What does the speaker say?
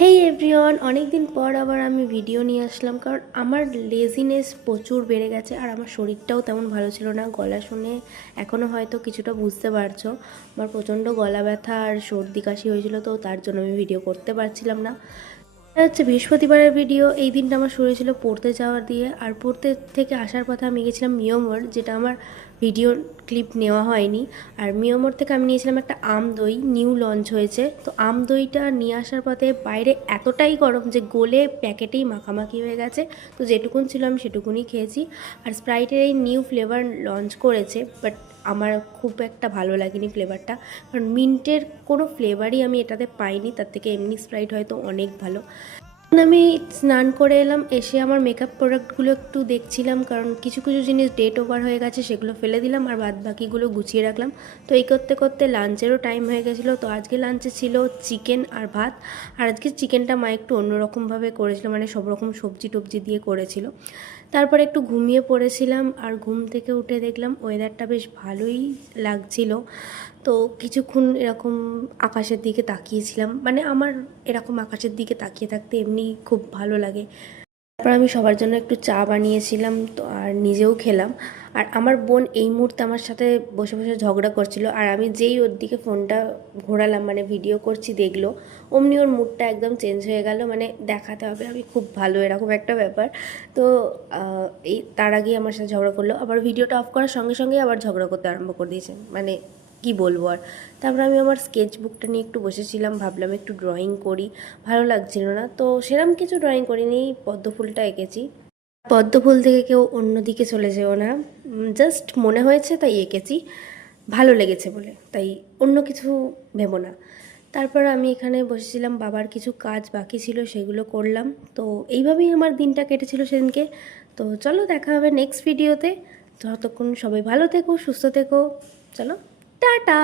হেই everyone, অনেক দিন পর আবার আমি ভিডিও নিয়ে আসলাম, কারণ আমার লেজিনেস প্রচুর বেড়ে গেছে আর আমার শরীরটাও তেমন ভালো ছিল না। গলা শুনে এখনও হয়তো কিছুটা বুঝতে পারছো, আমার প্রচণ্ড গলা ব্যথা আর সর্দি কাশি হয়েছিল, তো তার জন্য আমি ভিডিও করতে পারছিলাম না। এটা হচ্ছে বৃহস্পতিবারের ভিডিও। এই দিনটা আমার শুরু ছিল পড়তে যাওয়ার দিয়ে, আর পড়তে থেকে আসার পথে আমি গেছিলাম মিয়মোর, যেটা আমার ভিডিও ক্লিপ নেওয়া হয়নি। আর মিয়মোর থেকে আমি নিয়েছিলাম একটা আম দই, নিউ লঞ্চ হয়েছে। তো আম দইটা নিয়ে আসার পথে বাইরে এতটাই গরম যে গলে প্যাকেটেই মাখামাখি হয়ে গেছে। তো যেটুকুন ছিল আমি সেটুকুনই খেয়েছি। আর স্প্রাইটের এই নিউ ফ্লেভার লঞ্চ করেছে, বাট আমার খুব একটা ভালো লাগেনি ফ্লেভারটা, কারণ মিন্টের কোনো ফ্লেভারই আমি এটাতে পাইনি। তার থেকে এমনি স্প্রাইট হয়তো অনেক ভালো। আমি স্নান করে এলাম, এসে আমার মেকআপ প্রোডাক্টগুলো একটু দেখছিলাম, কারণ কিছু কিছু জিনিস ডেট ওভার হয়ে গেছে, সেগুলো ফেলে দিলাম আর বাদ বাকিগুলো গুছিয়ে রাখলাম। তো এই করতে করতে লাঞ্চেরও টাইম হয়ে গেছিলো। তো আজকে লাঞ্চে ছিল চিকেন আর ভাত। আর আজকে চিকেনটা মা একটু অন্যরকমভাবে করেছিল, মানে সব রকম সবজি টবজি দিয়ে করেছিল। তারপরে একটু ঘুমিয়ে পড়েছিলাম, আর ঘুম থেকে উঠে দেখলাম ওয়েদারটা বেশ ভালোই লাগছিল। তো কিছুক্ষণ এরকম আকাশের দিকে তাকিয়েছিলাম, মানে আমার এরকম আকাশের দিকে তাকিয়ে থাকতে এমনি খুব ভালো লাগে। তারপর আমি সবার জন্য একটু চা বানিয়েছিলাম, তো আর নিজেও খেলাম। আর আমার বোন এই মুহূর্তে আমার সাথে বসে বসে ঝগড়া করছিল, আর আমি যেই ওর দিকে ফোনটা ঘোরালাম, মানে ভিডিও করছি, দেখলো, অমনি ওর মুডটা একদম চেঞ্জ হয়ে গেল, মানে দেখাতে হবে আমি খুব ভালো, এরকম একটা ব্যাপার। তো এই তার আগেই আমার সাথে ঝগড়া করলো, আবার ভিডিওটা অফ করার সঙ্গে সঙ্গেই আবার ঝগড়া করতে আরম্ভ করে দিয়েছে, মানে কি বলবো আর। তারপর আমি আমার স্কেচ বুকটা নিয়ে একটু বসেছিলাম, ভাবলাম একটু ড্রয়িং করি, ভালো লাগছিল না, তো সেরকম কিছু ড্রয়িং করিনি, পদ্ম ফুলটা এঁকেছি। পদ্ম ফুল থেকে কেউ অন্যদিকে চলে যেও না, জাস্ট মনে হয়েছে তাই এঁকেছি, ভালো লেগেছে বলে, তাই অন্য কিছু ভেবো না। তারপর আমি এখানে বসেছিলাম, বাবার কিছু কাজ বাকি ছিল সেগুলো করলাম। তো এইভাবেই আমার দিনটা কেটেছিল সেদিনকে। তো চলো, দেখা হবে নেক্সট ভিডিওতে। ততক্ষণ সবাই ভালো থেকো, সুস্থ থেকো। চলো, টাটা।